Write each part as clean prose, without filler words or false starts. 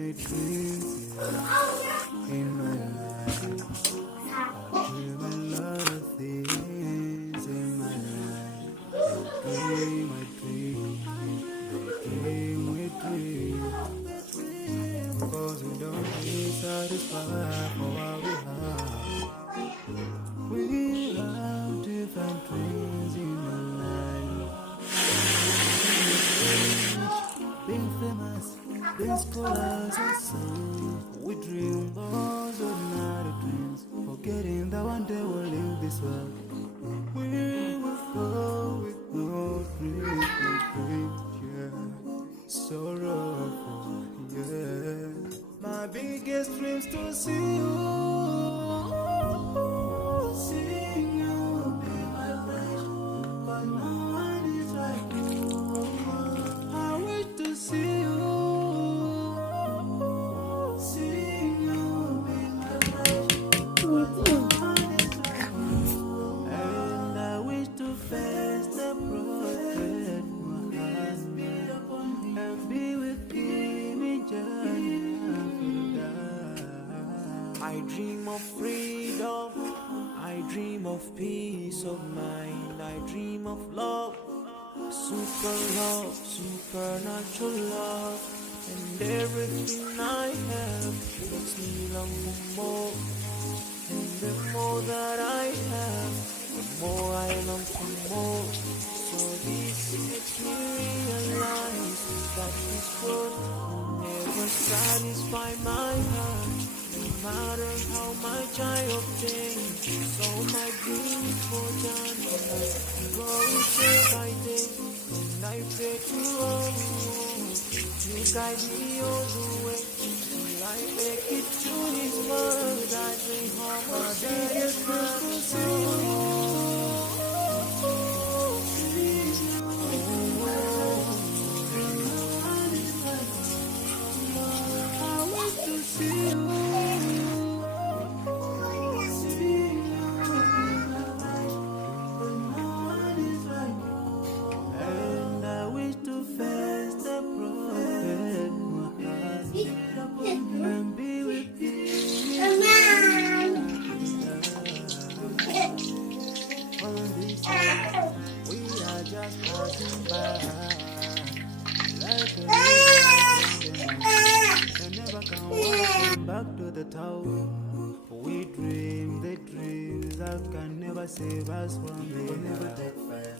the dreams in my life. I dream a lot of things in my life. We dream. Cause we don't be satisfied for what we have. We have different dreams in our life. Being famous, being scholars and songs. We dream those ordinary dreams, forgetting that one day we'll leave this world. We will go with no dreams, yeah. Sorrowful, yeah. My biggest dreams to see you, see you be my wish, but no one is like you. I wish to see you, see you be my wish, but no one is like you. And I wish to face the prophet Muhammad and be with him in Jannah. I dream of freedom, I dream of peace of mind, I dream of love, supernatural love, and everything I have makes me long for more. And the more that I have, the more I long for more. So this makes me realize that this world will never satisfy my heart, no matter how much I obtain. So my dreams for Jannah grow day by day, and I pray to Allah to guide me all the way till I make it to His word. I say how much I back to the town. We dream the dreams that can never save us from the never take fire.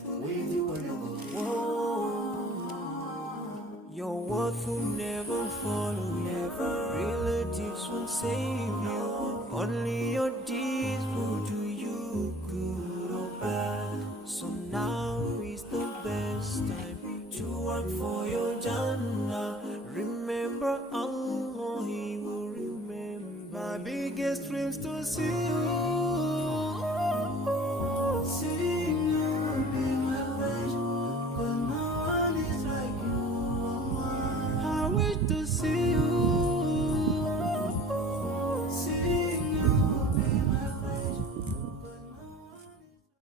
Your worth will never follow you. Relatives won't save you. Only your deeds will do you good or bad. So now is the best time to work for your Jannah. Remember Allah, He will remember. My biggest dreams to see you, see you be my wish, but no one is like you. I wish to see